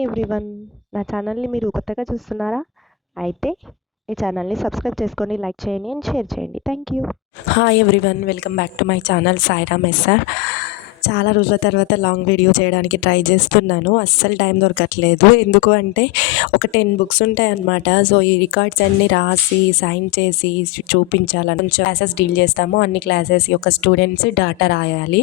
Hi everyone. నా ఛానల్ని మీరు కొత్తగా చూస్తున్నారా? అయితే ఈ ఛానల్ని సబ్స్క్రైబ్ చేసుకోండి, లైక్ చేయండి అండ్ షేర్ చేయండి. Thank you. Hi everyone, welcome back to my channel Sairam SR. చాలా రోజుల తర్వాత లాంగ్ వీడియో చేయడానికి ట్రై చేస్తున్నాను. అస్సలు టైం దొరకట్లేదు. ఎందుకు అంటే ఒక 10 బుక్స్ ఉంటాయి అన్నమాట. సో ఈ రికార్డ్స్ అన్నీ రాసి సైన్ చేసి చూపించాలని కొంచెం క్లాసెస్ డీల్ చేస్తాము. అన్ని క్లాసెస్ యొక్క స్టూడెంట్స్ డాటా రాయాలి.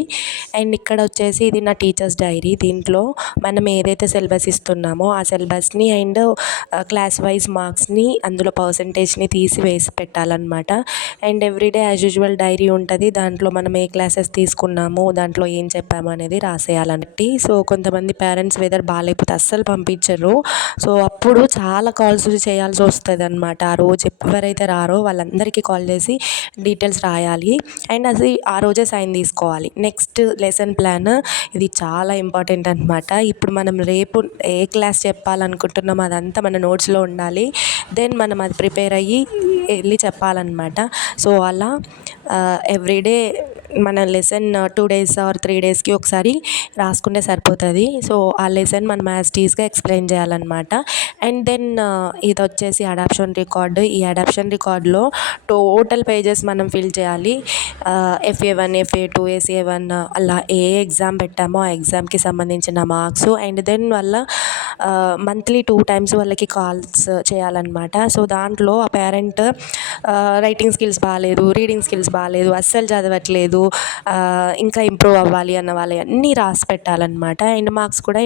అండ్ ఇక్కడ వచ్చేసి ఇది నా టీచర్స్ డైరీ. దీంట్లో మనం ఏదైతే సిలబస్ ఇస్తున్నామో ఆ సిలబస్ని అండ్ క్లాస్ వైజ్ మార్క్స్ని అందులో పర్సంటేజ్ని తీసి వేసి పెట్టాలన్నమాట. And everyday as usual diary ఉంటుంది. దాంట్లో మనం ఏ క్లాసెస్ తీసుకున్నామో దాంట్లో ఏం చెప్పాము అనేది రాసేయాలంటే. సో కొంతమంది పేరెంట్స్ వెదర్ బాగాలేకపోతే అస్సలు పంపించరు. సో అప్పుడు చాలా కాల్స్ చేయాల్సి వస్తుంది అనమాట. ఆ రోజు ఎవరైతే రారో వాళ్ళందరికీ కాల్ చేసి డీటెయిల్స్ రాయాలి. అండ్ అది ఆ రోజే సైన్ తీసుకోవాలి. నెక్స్ట్ లెసన్ ప్లాన్, ఇది చాలా ఇంపార్టెంట్ అనమాట. ఇప్పుడు మనం రేపు ఏ క్లాస్ చెప్పాలనుకుంటున్నామో అదంతా మన నోట్స్లో ఉండాలి. దెన్ మనం అది ప్రిపేర్ అయ్యి వెళ్ళి చెప్పాలన్నమాట. సో అలా ఎవ్రీడే మన లెసన్ 2 days ఆర్ 3 daysకి ఒకసారి రాసుకుంటే సరిపోతుంది. సో ఆ లెసన్ మనం యాజ్ టీజ్గా ఎక్స్ప్లెయిన్ చేయాలన్నమాట. అండ్ దెన్ ఇది వచ్చేసి అడాప్షన్ రికార్డు. ఈ అడాప్షన్ రికార్డులో టోటల్ పేజెస్ మనం ఫిల్ చేయాలి. FA1, FA2, SA1 అలా ఏ ఎగ్జామ్ పెట్టామో ఆ ఎగ్జామ్కి సంబంధించిన మార్క్స్. అండ్ దెన్ వాళ్ళ మంత్లీ 2 times వాళ్ళకి కాల్స్ చేయాలన్నమాట. సో దాంట్లో ఆ పేరెంట్ రైటింగ్ స్కిల్స్ బాగాలేదు, రీడింగ్ స్కిల్స్ బాగాలేదు, అస్సలు చదవట్లేదు, ఇంకా ఇంప్రూవ్ అవ్వాలి అన్న వాళ్ళవి అన్నీ రాసి పెట్టాలన్నమాట. అండ్ మార్క్స్ కూడా